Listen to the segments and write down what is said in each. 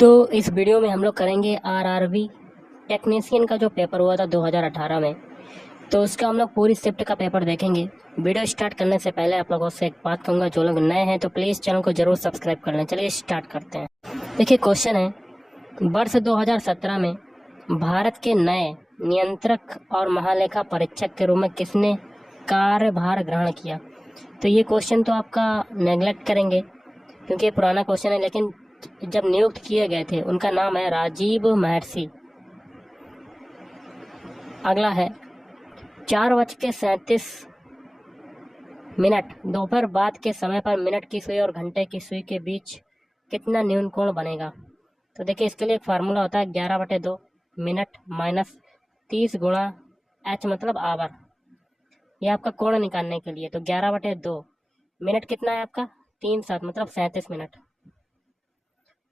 तो इस वीडियो में हम लोग करेंगे आरआरबी टेक्नीशियन का जो पेपर हुआ था 2018 में। तो उसका हम लोग पूरी शिफ्ट का पेपर देखेंगे। वीडियो स्टार्ट करने से पहले आप लोगों से एक बात कहूँगा, जो लोग नए हैं तो प्लीज़ चैनल को जरूर सब्सक्राइब कर लें। चलिए स्टार्ट करते हैं। देखिए क्वेश्चन है, वर्ष 2017 में भारत के नए नियंत्रक और महालेखा परीक्षक के रूप में किसने कार्यभार ग्रहण किया। तो ये क्वेश्चन तो आपका नेगलेक्ट करेंगे क्योंकि ये पुराना क्वेश्चन है, लेकिन जब नियुक्त किए गए थे उनका नाम है राजीव महर्षि। अगला है 4:37 दोपहर बाद के समय पर मिनट की सुई और घंटे की सुई के बीच कितना न्यून कोण बनेगा। तो देखिए इसके लिए एक फार्मूला होता है 11/2 मिनट माइनस 30 गुणा h मतलब आवर। ये आपका कोण निकालने के लिए। तो 11/2 मिनट कितना है आपका 3/7 मतलब 37 मिनट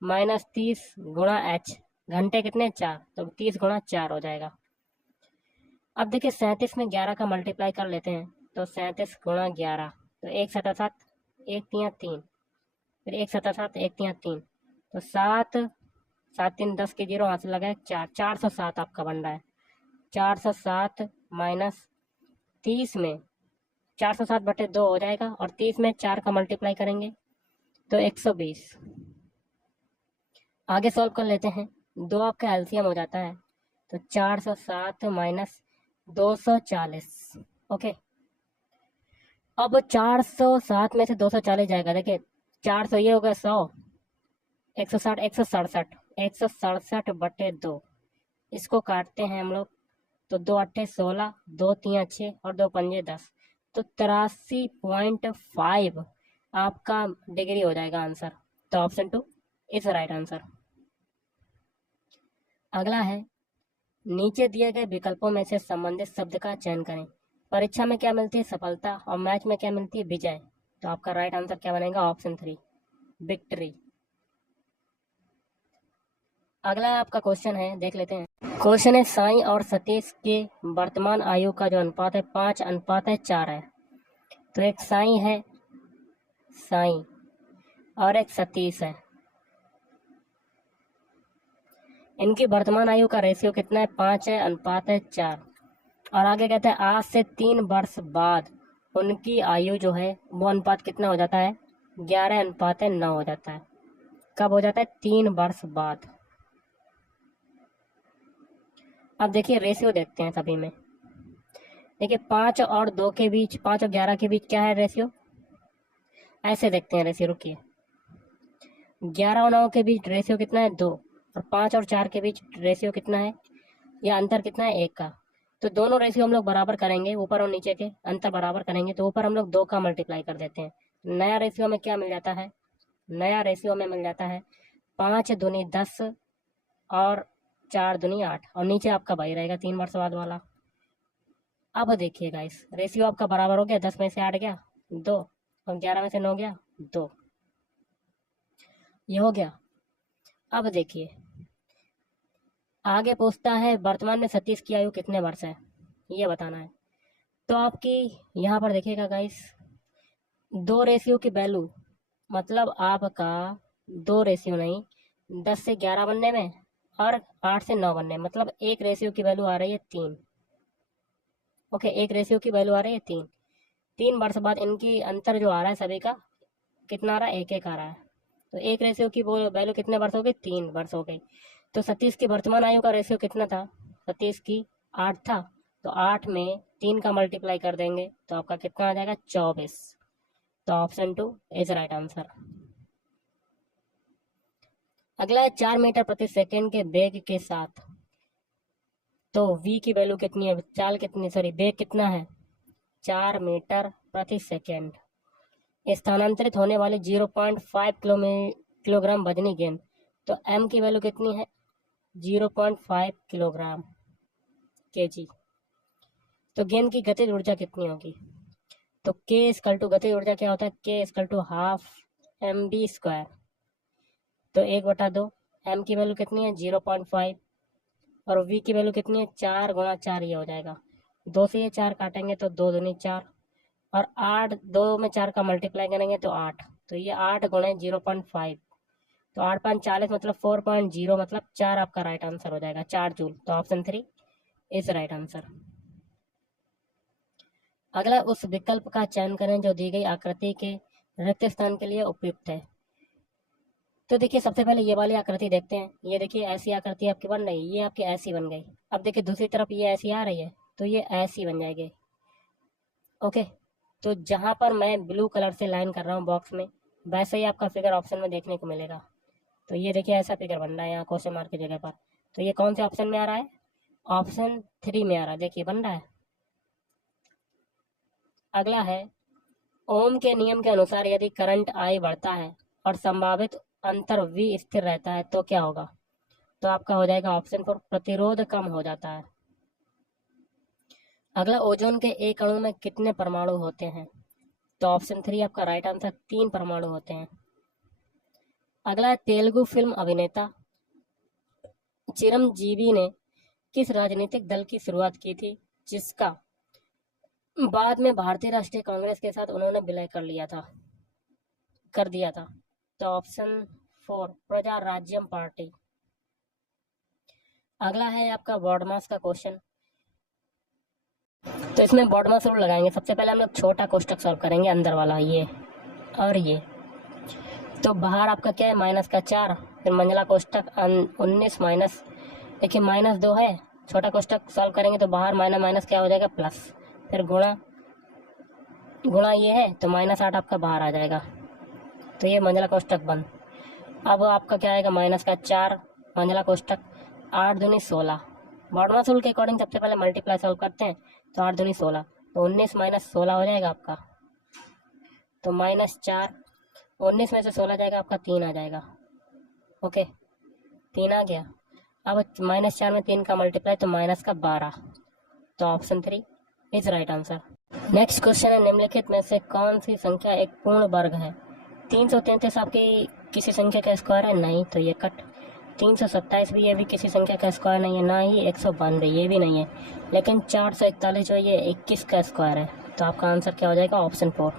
माइनस 30 गुणा h, घंटे कितने 4, तो 30 गुणा 4 हो जाएगा। अब देखिए 37 में 11 का मल्टीप्लाई कर लेते हैं, तो 37 गुणा 11, तो 1/7 1×3 फिर 1/7 1×3, तो 7 7 3 10 के 0 हाथ से लगाए 4, 407 आपका बन रहा है। 407 माइनस 30 में 407/2 हो जाएगा, और 30 में 4 का मल्टीप्लाई करेंगे तो 120। आगे सॉल्व कर लेते हैं, 2 आपका एलसीएम हो जाता है, तो 407 माइनस 240। ओके, अब 407 में से 240 जाएगा। देखिए 400 ये होगा 100, 160 167 167/2। इसको काटते हैं हम लोग, तो 2 8 16, 2 3 6 और 2 5 10, तो 83.5 आपका डिग्री हो जाएगा आंसर। तो ऑप्शन 2 इज राइट आंसर। अगला है, नीचे दिए गए विकल्पों में से संबंधित शब्द का चयन करें। परीक्षा में क्या मिलती है सफलता, और मैच में क्या मिलती है विजय। तो आपका राइट आंसर क्या बनेगा, ऑप्शन 3 विक्ट्री। अगला आपका क्वेश्चन है, देख लेते हैं। क्वेश्चन है, साईं और सतीश के वर्तमान आयु का जो अनुपात है 5:4 है। तो एक साईं है, साईं, और एक सतीश है। इनकी वर्तमान आयु का रेशियो कितना है 5:4। और आगे कहते हैं आज से 3 वर्ष बाद उनकी आयु जो है वो अनुपात कितना हो जाता है 11:9 हो जाता है। कब हो जाता है 3 वर्ष बाद। अब देखिए रेशियो देखते हैं सभी में। देखिए 5 और 2 के बीच, 5 और 11 के बीच क्या है रेशियो, ऐसे देखते हैं रेशियो। रुकिए, 11 और 9 के बीच रेशियो कितना है 2, और 5 और 4 के बीच रेशियो कितना है, या अंतर कितना है 1 का। तो दोनों रेशियो हम लोग बराबर करेंगे, ऊपर और नीचे के अंतर बराबर करेंगे, तो ऊपर हम लोग 2 का मल्टीप्लाई कर देते हैं। नया रेशियो में क्या मिल जाता है, नया रेशियो में मिल जाता है 5 दूनी 10 और 4 दूनी 8, और नीचे आपका वही रहेगा 3 वर्ष बाद वाला। अब देखिएगा इस रेशियो आपका बराबर हो गया, 10 में से 8 गया 2, और 11 में से 9 गया 2, ये हो गया। अब देखिए आगे पूछता है वर्तमान में सतीश की आयु कितने वर्ष है, ये बताना है। तो आपकी यहाँ पर देखिएगा गाइस, 2 रेशियो की वैल्यू, मतलब आपका 2 रेशियो नहीं 10 से 11 बनने में और 8 से 9 बनने में, मतलब एक रेशियो की वैल्यू आ रही है 3। ओके, एक रेशियो की वैल्यू आ रही है 3। 3 वर्ष बाद इनकी अंतर जो आ रहा है सभी का कितना आ रहा है 1 1 आ रहा है। तो एक रेशियो की वो वैल्यू कितने वर्ष हो गई 3 वर्ष हो गई। तो सतीश की वर्तमान आयु का रेशियो कितना था, सतीश की 8 था, तो 8 में 3 का मल्टीप्लाई कर देंगे तो आपका कितना आ जाएगा 24। तो ऑप्शन 2 इज राइट आंसर। अगला है 4 मीटर प्रति सेकेंड के वेग के साथ, तो v की वैल्यू कितनी है, चाल कितनी, सॉरी वेग कितना है 4 मीटर प्रति सेकेंड। स्थानांतरित होने वाली 0.5 किलोग्राम वजनी गेंद, तो m की वैल्यू कितनी है 0.5 किलोग्राम kg। तो गेंद की गतिज ऊर्जा कितनी होगी, तो k गतिज ऊर्जा क्या होता है, k हाफ mv²। तो 1/2, m की वैल्यू कितनी है 0.5, और v की वैल्यू कितनी है 4 गुणा 4, ये हो जाएगा। 2 से ये 4 काटेंगे तो 2 दूनी 4, और 8, 2 में 4 का मल्टीप्लाई करेंगे तो 8, तो ये 8 गुणे 0.5, तो 8 5 40 मतलब 4.0 मतलब 4 आपका राइट आंसर हो जाएगा, 4 जूल। तो ऑप्शन 3 इज राइट आंसर। अगला, उस विकल्प का चयन करें जो दी गई आकृति के रिक्त स्थान के लिए उपयुक्त है। तो देखिए सबसे पहले ये वाली आकृति देखते हैं। ये देखिए ऐसी आकृति आपकी बन रही है, ये आपकी ऐसी बन गई। अब देखिए दूसरी तरफ ये ऐसी आ रही है, तो ये ऐसी बन जाएगी। ओके, तो जहां पर मैं ब्लू कलर से लाइन कर रहा हूँ बॉक्स में, वैसे ही आपका फिगर ऑप्शन में देखने को मिलेगा। तो ये देखिए ऐसा फिगर बन रहा है यहाँ क्वेश्चन मार्क की जगह पर। तो ये कौन से ऑप्शन में आ रहा है? ऑप्शन 3 में आ रहा है। देखिए बन रहा है। अगला है, ओम के नियम के अनुसार यदि करंट I बढ़ता है और संभावित अंतर V स्थिर रहता है तो क्या होगा? तो आपका हो जाएगा ऑप्शन 4 प्रतिरोध कम हो जाता है। अगला, ओजोन के एक अणु में कितने परमाणु होते हैं? तो ऑप्शन 3 आपका राइट आंसर 3 परमाणु होते हैं। अगला, तेलुगु फिल्म अभिनेता चिरंजीवी ने किस राजनीतिक दल की शुरुआत की थी जिसका बाद में भारतीय राष्ट्रीय कांग्रेस के साथ उन्होंने विलय कर दिया था? तो ऑप्शन 4 प्रजा राज्यम पार्टी। अगला है आपका बॉडमास का क्वेश्चन। तो इसमें बॉडमास रूल लगाएंगे। सबसे पहले हम लोग छोटा कोष्टक सॉल्व करेंगे, अंदर वाला ये और ये। तो बाहर आपका क्या है? माइनस का 4, फिर मंझला कोष्टक 19 माइनस, देखिए -2 है। छोटा कोष्टक सॉल्व करेंगे तो बाहर माइनस माइनस क्या हो जाएगा? प्लस, फिर गुणा ये है तो -8 आपका बाहर आ जाएगा। तो ये मंझला कोष्टक बंद। अब आपका क्या आएगा? माइनस का 4 मंझला कोष्टक 8 दूनी 16। बॉडमास रूल के अकॉर्डिंग सबसे पहले मल्टीप्लाई सॉल्व करते हैं। तो 8 दूनी 16, तो 19 माइनस 16 हो जाएगा आपका। तो -4, 19 में से 16 जाएगा आपका 3 आ जाएगा। ओके, 3 आ गया। अब -4 में 3 का मल्टीप्लाई तो माइनस का 12। तो option 3 is right answer. Next question है, निम्नलिखित में से कौन सी संख्या एक पूर्ण वर्ग है? 333 आपकी किसी संख्या का स्क्वायर है? नहीं, तो ये कट। 327 भी, ये भी किसी संख्या का स्क्वायर नहीं है। ना ही 192, ये भी नहीं है। लेकिन 441 जो ये 21 का स्क्वायर है। तो आपका आंसर क्या हो जाएगा? ऑप्शन 4।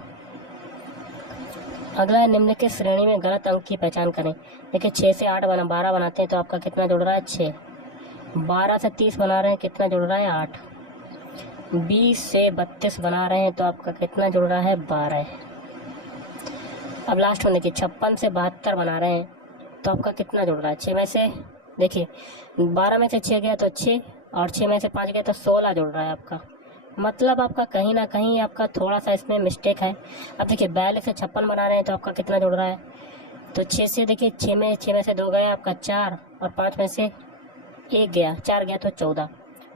अगला है, निम्नलिखित श्रेणी में गलत अंक की पहचान करें। देखिए 6 से 8 12 बनाते हैं तो आपका कितना जुड़ रहा है? 6। 12 से 30 बना रहे हैं, कितना जुड़ रहा है? 8। 20 से 32 बना रहे हैं तो आपका कितना जुड़ रहा है? 12। अब लास्ट में देखिए 56 से 72 बना रहे हैं तो आपका कितना जुड़ रहा है? 6 में से, देखिए 12 में से 6 गया तो 6, और 6 में से 5 गया तो 16 जुड़ रहा है आपका। मतलब आपका कहीं ना कहीं आपका थोड़ा सा इसमें मिस्टेक है। अब देखिए 42 से 56 बना रहे हैं तो आपका कितना जुड़ रहा है? तो 6 से देखिए 6 में से 2 गया आपका 4, और 5 में से 1 गया, 4 गया तो 14।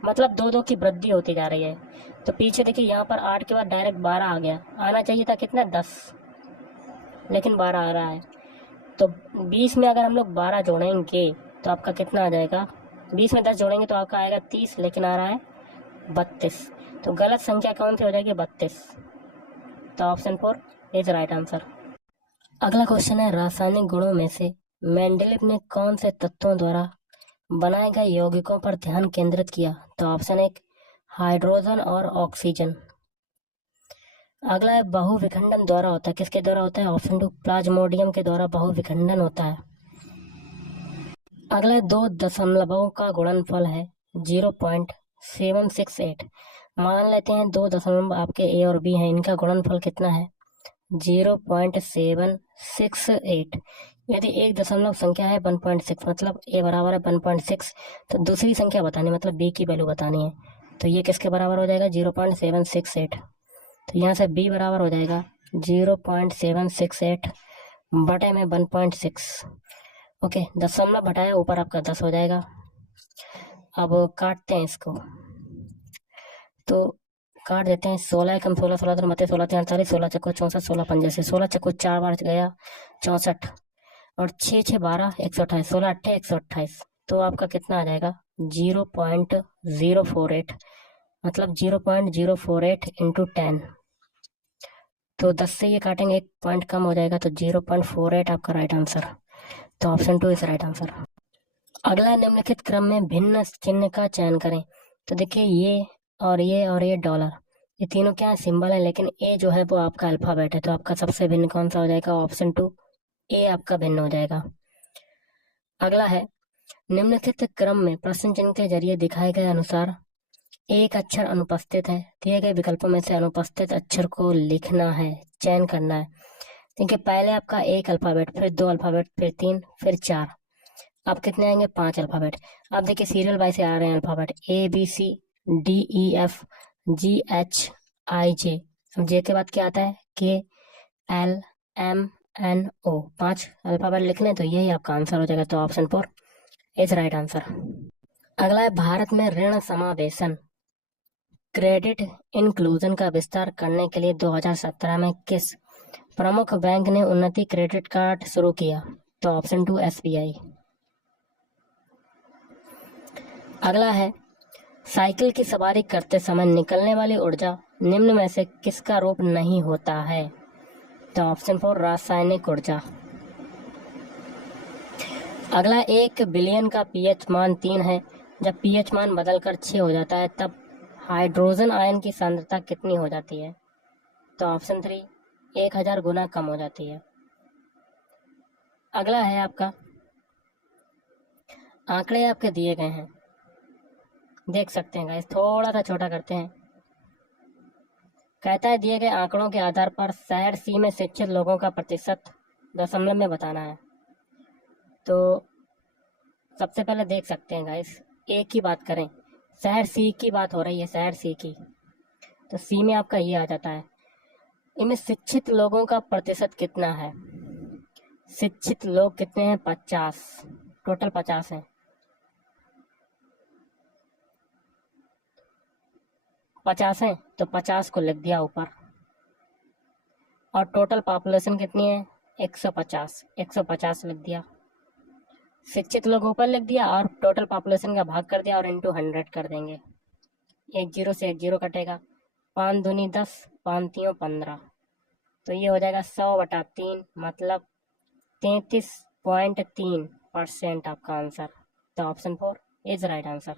मतलब 2 2 की वृद्धि होती जा रही है। तो पीछे देखिए यहाँ पर 8 के बाद डायरेक्ट 12 आ गया। आना चाहिए था कितना? 10, लेकिन 12 आ रहा है। तो 20 में अगर हम लोग 12 जोड़ेंगे तो आपका कितना आ जाएगा? 20 में 10 जोड़ेंगे तो आपका आएगा 30, लेकिन आ रहा है 32। तो गलत संख्या कौन सी हो जाएगी? 32। तो ऑप्शन 4 इज राइट आंसर। अगला क्वेश्चन है, रासायनिक गुणों में से मेंडलीव ने कौन से तत्वों द्वारा बनाए गए यौगिकों पर ध्यान केंद्रित किया? तो ऑप्शन 1 हाइड्रोजन और ऑक्सीजन। अगला है, बहुविखंडन द्वारा होता है। किसके द्वारा होता है? ऑप्शन 2 प्लाज्मोडियम के द्वारा बहुविखंडन होता है। अगला 2 दशमलवों का गुणनफल है 0.768। मान लेते हैं 2 दशमलव आपके ए और बी हैं, इनका गुणनफल कितना है? 0.768। यदि एक दशमलव संख्या है 1.6, मतलब ए बराबर है 1.6, तो दूसरी संख्या बतानी, मतलब बी की वैल्यू बतानी है। तो ये किसके बराबर हो जाएगा? 0.768। तो यहाँ से बी बराबर हो जाएगा 0.768 बटे में 1.6। ओके, दशमलव घटाया ऊपर आपका 10 हो जाएगा। अब काटते हैं इसको, तो काट देते हैं। 16 एकम 16, 16 तो मते 16 48, 16 चक्को 64, 16 पंजे से 16 चक्को 4 बार गया 64, और 6 6 12 128, 16 8 128। तो आपका कितना आ जाएगा? 0.048, मतलब 0.048 इंटू 10। तो 10 से ये काटेंगे, एक पॉइंट कम हो जाएगा, तो 0.48 आपका राइट आंसर। तो ऑप्शन 2 इज राइट आंसर। अगला, निम्नलिखित क्रम में भिन्न चिन्ह का चयन करें। तो देखिए ये और ये डॉलर, ये तीनों क्या सिंबल है, लेकिन ए जो है वो आपका अल्फाबेट है। तो आपका सबसे भिन्न कौन सा हो जाएगा? ऑप्शन 2 ए आपका भिन्न हो जाएगा। अगला है निम्नलिखित क्रम में प्रश्न चिन्ह के जरिए दिखाए गए अनुसार एक अक्षर अनुपस्थित है। दिए गए विकल्पों में से अनुपस्थित अक्षर को लिखना है, चयन करना है। देखिए पहले आपका एक अल्फाबेट, फिर दो अल्फाबेट, फिर तीन, फिर चार। अब कितने आएंगे? पांच अल्फाबेट। अब देखिए सीरियल वाइज से आ रहे हैं alphabet, A B C D E F G H I J. अब जे के बाद क्या आता है? के एल एम एन ओ। पांच अल्फाबेट लिख लें तो यही आपका आंसर हो जाएगा। तो ऑप्शन 4 इज राइट आंसर। अगला है भारत में ऋण समावेशन क्रेडिट इंक्लूजन का विस्तार करने के लिए 2017 में किस प्रमुख बैंक ने उन्नति क्रेडिट कार्ड शुरू किया? तो ऑप्शन 2 एसबीआई। अगला है साइकिल की सवारी करते समय निकलने वाली ऊर्जा निम्न में से किसका रूप नहीं होता है? तो ऑप्शन 4 रासायनिक ऊर्जा। अगला 1 बिलियन का पीएच मान 3 है। जब पीएच मान बदलकर 6 हो जाता है तब हाइड्रोजन आयन की सांद्रता कितनी हो जाती है? तो ऑप्शन 3 1000 गुना कम हो जाती है। अगला है आपका, आंकड़े आपके दिए गए हैं, देख सकते हैं गाइस, थोड़ा सा छोटा करते हैं। कहता है दिए गए आंकड़ों के आधार पर शहर सी में शिक्षित लोगों का प्रतिशत दशमलव में बताना है। तो सबसे पहले देख सकते हैं गाइस, ए की बात करें, शहर सी की बात हो रही है, शहर सी की, तो सी में आपका ये आ जाता है। इनमें शिक्षित लोगों का प्रतिशत कितना है? शिक्षित लोग कितने हैं? 50, टोटल 50 हैं। 50 हैं तो 50 को लिख दिया ऊपर। और टोटल पॉपुलेशन कितनी है? 150, 150 लिख दिया। शिक्षित लोग ऊपर लिख दिया और टोटल पॉपुलेशन का भाग कर दिया और इंटू 100 कर देंगे। एक जीरो से एक जीरो कटेगा, 5 दूनी 10, 5 तीयों 15, तो ये हो जाएगा 100/3, मतलब 33.3% आपका आंसर। तो ऑप्शन 4 इज राइट आंसर।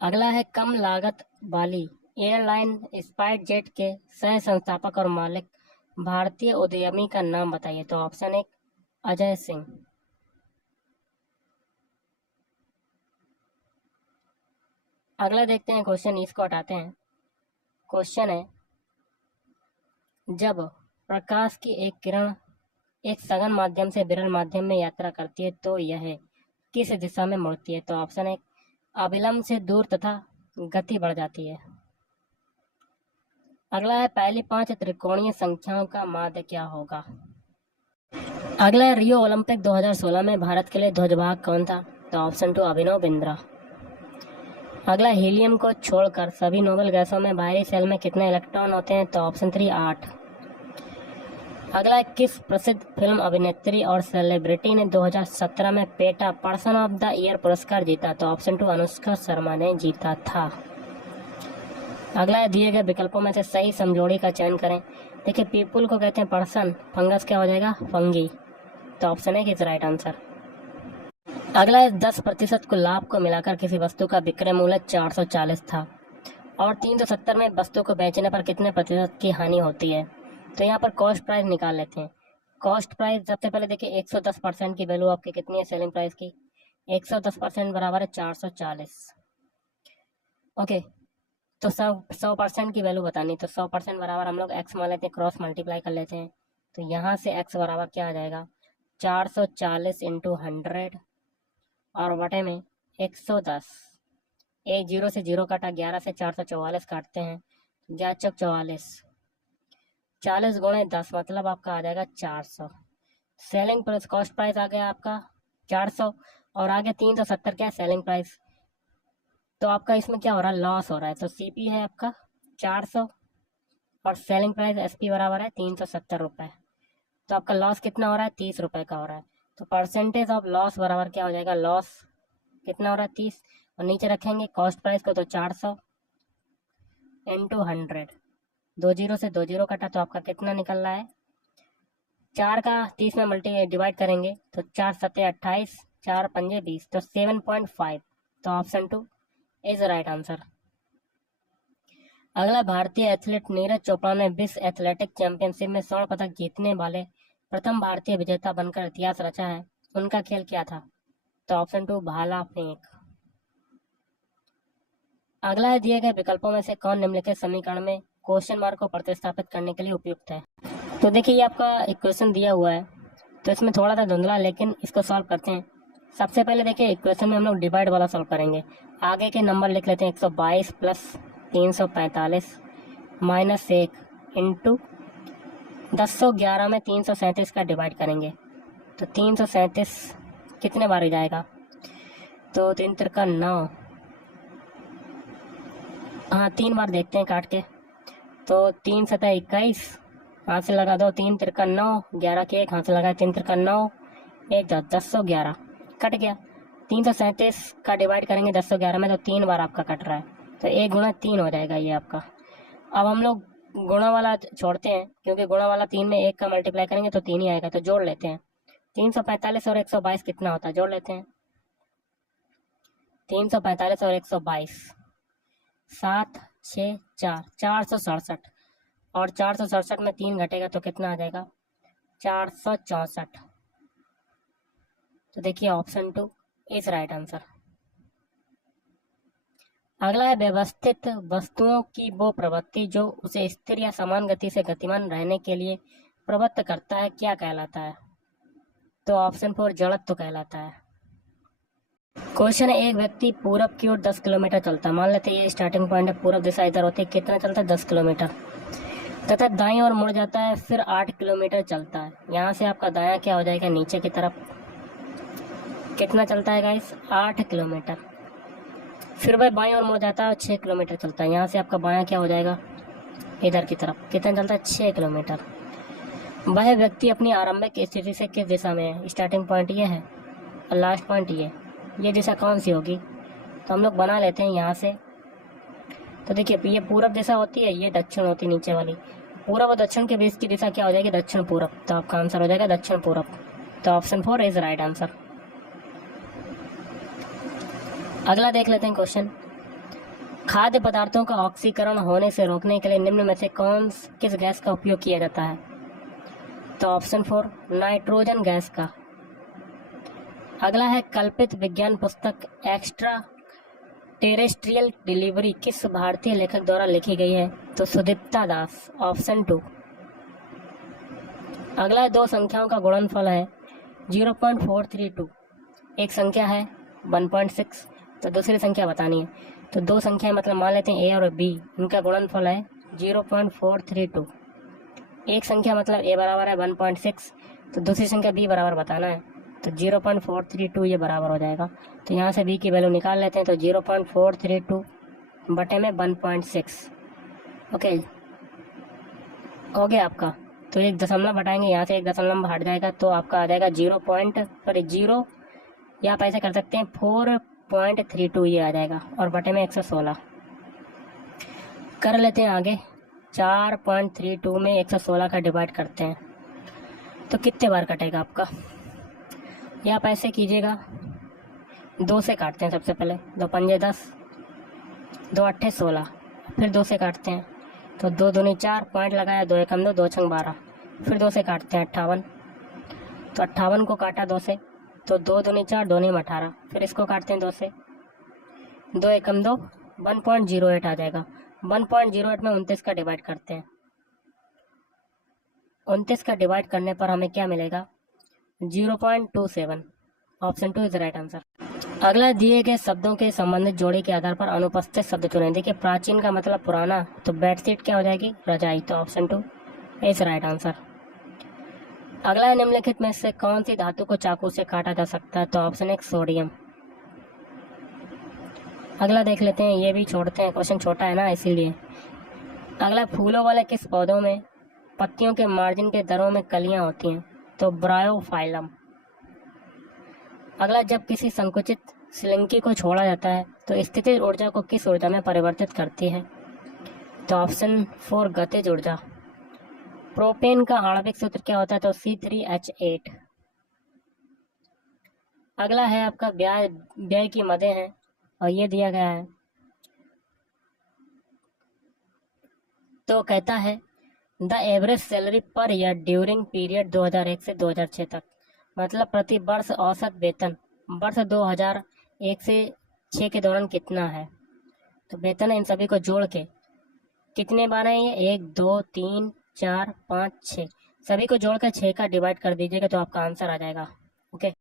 अगला है कम लागत वाली एयरलाइन स्पाइस जेट के सह संस्थापक और मालिक भारतीय उद्यमी का नाम बताइए। तो ऑप्शन 1 अजय सिंह। अगला देखते हैं क्वेश्चन, इसको हटाते हैं। क्वेश्चन है जब प्रकाश की एक किरण एक सघन माध्यम से विरल माध्यम में यात्रा करती है तो यह किस दिशा में मुड़ती है? तो ऑप्शन 1 अविलंब से दूर तथा गति बढ़ जाती है। अगला है पहली 5 त्रिकोणीय संख्याओं का माध्य क्या होगा? अगला है रियो ओलंपिक 2016 में भारत के लिए ध्वजवाहक कौन था? तो ऑप्शन 2 अभिनव बिंद्रा। अगला हीलियम को छोड़कर सभी नोबल गैसों में बाहरी सेल में कितने इलेक्ट्रॉन होते हैं? तो ऑप्शन 3 8। अगला है किस प्रसिद्ध फिल्म अभिनेत्री और सेलिब्रिटी ने 2017 में PETA person of the year पुरस्कार जीता? तो ऑप्शन 2 अनुष्का शर्मा ने जीता था। अगला है दिए गए विकल्पों में से सही समजोड़ी का चयन करें। देखिए पीपल को कहते हैं पर्सन, फंगस क्या हो जाएगा? फंगी। तो ऑप्शन 1 इज राइट आंसर। अगला है 10% को लाभ को मिलाकर किसी वस्तु का विक्रय मूल्य 440 था और 370 में वस्तु को बेचने पर कितने प्रतिशत की हानि होती है? तो यहाँ पर कॉस्ट प्राइस निकाल लेते हैं। कॉस्ट प्राइस सबसे पहले देखिए 110% की वैल्यू आपकी कितनी है सेलिंग प्राइस की? 110% बराबर है 440। ओके, तो 100% की वैल्यू बतानी, तो 100% बराबर हम लोग एक्स मान लेते हैं, क्रॉस मल्टीप्लाई कर लेते हैं। तो यहाँ से एक्स बराबर क्या आ जाएगा? 440 इंटू 100 और बटे में 110। एक जीरो से जीरो काटा, 11 से 444 काटते हैं, 11 चौक 44, 40 गुणे 10 मतलब आपका आ जाएगा 400। सेलिंग प्राइस, कॉस्ट प्राइस आ गया आपका 400 और आगे 370 क्या है? Selling price. तो आपका इसमें क्या हो रहा है? लॉस हो रहा है। तो सीपी है आपका 400 और सेलिंग प्राइस एसपी बराबर है 370 रुपये। तो आपका लॉस कितना हो रहा है? 30 रुपये का हो रहा है। तो परसेंटेज ऑफ लॉस बराबर क्या हो जाएगा? लॉस कितना हो रहा है? 30, और नीचे रखेंगे कॉस्ट प्राइस को, तो 400 इंटू 100, 2 जीरो से 2 जीरो कटा, तो आपका कितना निकल रहा है? 4 का 30 में मल्टी डिवाइड करेंगे तो 4 सत्ते 28, 4 पंजे 20, तो 7.5। तो ऑप्शन 2 इज राइट आंसर। अगला भारतीय एथलीट नीरज चोपड़ा ने विश्व एथलेटिक चैंपियनशिप में स्वर्ण पदक जीतने वाले प्रथम भारतीय विजेता बनकर इतिहास रचा है, उनका खेल क्या था? तो ऑप्शन 2 भाला फेंक। अगला है दिए गए विकल्पों में से कौन निम्नलिखित समीकरण में क्वेश्चन मार्क को प्रतिस्थापित करने के लिए उपयुक्त है? तो देखिए ये आपका इक्वेशन दिया हुआ है, तो इसमें थोड़ा सा धुंधला, लेकिन इसको सॉल्व करते हैं। सबसे पहले देखिए इक्वेशन में हम लोग डिवाइड वाला सॉल्व करेंगे। आगे के नंबर लिख लेते हैं 122 प्लस 345 माइनस 1 इंटू 1011 में 337 का डिवाइड करेंगे तो 337 कितने बार हो जाएगा? तो 3 तिरका 9, हाँ 3 बार देखते हैं काट के। तो 3 सतह 21, हाथ से लगा दो, 3 तिरका 9, 11 के 1 हाथ से लगा, 3 तिरका 9, 1 1011 कट गया। 337 का डिवाइड करेंगे 1011 में तो 3 बार आपका कट रहा है, तो 1 गुणा 3 हो जाएगा ये आपका। अब हम लोग गुणा वाला छोड़ते हैं, क्योंकि गुणा वाला 3 में 1 का मल्टीप्लाई करेंगे तो 3 ही आएगा, तो जोड़ लेते हैं। 345 और 122 कितना होता है, जोड़ लेते हैं। 345 और 122, 7 6 4 467, और 467 में 3 घटेगा तो कितना आ जाएगा? 464। तो देखिए ऑप्शन 2 इज राइट आंसर। अगला है व्यवस्थित वस्तुओं की वो प्रवृत्ति जो उसे स्थिर या समान गति से गतिमान रहने के लिए प्रवृत्त करता है, क्या कहलाता है? तो ऑप्शन 4 जड़त्व कहलाता है। क्वेश्चन है, एक व्यक्ति पूरब की ओर 10 किलोमीटर चलता है। मान लेते हैं ये स्टार्टिंग पॉइंट है, पूरब दिशा इधर होती है, कितना चलता है? 10 किलोमीटर, तथा दाईं ओर मुड़ जाता है, फिर 8 किलोमीटर चलता है। यहाँ से आपका दायां क्या हो जाएगा? नीचे की तरफ। कितना चलता है गाइस? 8 किलोमीटर। फिर वह बाईं ओर मुड़ जाता है, 6 किलोमीटर चलता है। यहाँ से आपका बायां क्या हो जाएगा? इधर की तरफ। कितना चलता है? 6 किलोमीटर। वह व्यक्ति अपनी आरंभिक स्थिति से किस दिशा में है? स्टार्टिंग पॉइंट ये है और लास्ट पॉइंट ये दिशा कौन सी होगी? तो हम लोग बना लेते हैं यहाँ से। तो देखिए ये पूरब दिशा होती है, ये दक्षिण होती है नीचे वाली। पूरब और दक्षिण के बीच की दिशा क्या हो जाएगी? दक्षिण पूरब। तो आपका आंसर हो जाएगा दक्षिण पूरब। तो ऑप्शन 4 इज राइट आंसर। अगला देख लेते हैं क्वेश्चन, खाद्य पदार्थों का ऑक्सीकरण होने से रोकने के लिए निम्न में से किस गैस का उपयोग किया जाता है? तो ऑप्शन 4 नाइट्रोजन गैस का। अगला है कल्पित विज्ञान पुस्तक एक्स्ट्रा टेरेस्ट्रियल डिलीवरी किस भारतीय लेखक द्वारा लिखी गई है? तो सुदीप्ता दास। ऑप्शन 2। अगला है दो संख्याओं का गुणनफल है 0.432। एक संख्या है 1.6, तो दूसरी संख्या बतानी है। तो दो संख्या मतलब मान लेते हैं ए और बी, इनका गुणनफल है 0.432। एक संख्या मतलब ए बराबर है 1.6, तो दूसरी संख्या बी बराबर बताना है, तो 0.432 ये बराबर हो जाएगा। तो यहाँ से बी की वैल्यू निकाल लेते हैं, तो 0.432 बटे में 1.6। ओके हो गया आपका। तो एक दशमलव हटाएंगे, यहाँ से एक दशमलव हट जाएगा, तो आपका आ जाएगा 0, या आप ऐसे कर सकते हैं 4.32 ये आ जाएगा, और बटे में 116 कर लेते हैं आगे। 4.32 में 116 का डिवाइड करते हैं तो कितने बार कटेगा आपका? या आप ऐसे कीजिएगा, 2 से काटते हैं सबसे पहले। 2 पंजे 10, 2 अट्ठे 16, फिर 2 से काटते हैं, तो 2 दूनी 4, पॉइंट लगाया, 2 एकम 2, 2 छंग 12, फिर 2 से काटते हैं 58, तो 58 को काटा 2 से, तो 2 दूनी 4, 2 नीम 18, फिर इसको काटते हैं 2 से, 2 एकम 2, 1.08 आ जाएगा। 1.08 में 29 का डिवाइड करते हैं, 29 का डिवाइड करने पर हमें क्या मिलेगा? 0.27। Option 2 is right answer. अगला दिए गए शब्दों के संबंधित जोड़ी के आधार पर अनुपस्थित शब्द चुनें। देखिए प्राचीन का मतलब पुराना, तो बेडशीट क्या हो जाएगी? रजाई। तो ऑप्शन 2 इज राइट आंसर। अगला निम्नलिखित में से कौन सी धातु को चाकू से काटा जा सकता है? तो ऑप्शन 1 सोडियम। अगला देख लेते हैं, ये भी छोड़ते हैं, क्वेश्चन छोटा है ना इसीलिए। अगला फूलों वाले किस पौधों में पत्तियों के मार्जिन के दरों में कलियां होती हैं? तो ब्रायोफाइलम। अगला जब किसी संकुचित स्लिंकी को छोड़ा जाता है तो स्थितिज ऊर्जा को किस ऊर्जा में परिवर्तित करती है? तो ऑप्शन 4 गतिज ऊर्जा। प्रोपेन का आणविक सूत्र क्या होता है? तो C3H8। अगला है आपका व्यय की मदें हैं, और ये दिया गया है, तो कहता है the average salary per year during period 2001 से 2006 तक, मतलब प्रति वर्ष औसत वेतन वर्ष 2001 से 6 के दौरान कितना है। तो वेतन इन सभी को जोड़ के कितने बार है ये, 1 2 3 4 5 6, सभी को जोड़ कर 6 का डिवाइड कर दीजिएगा तो आपका आंसर आ जाएगा। ओके।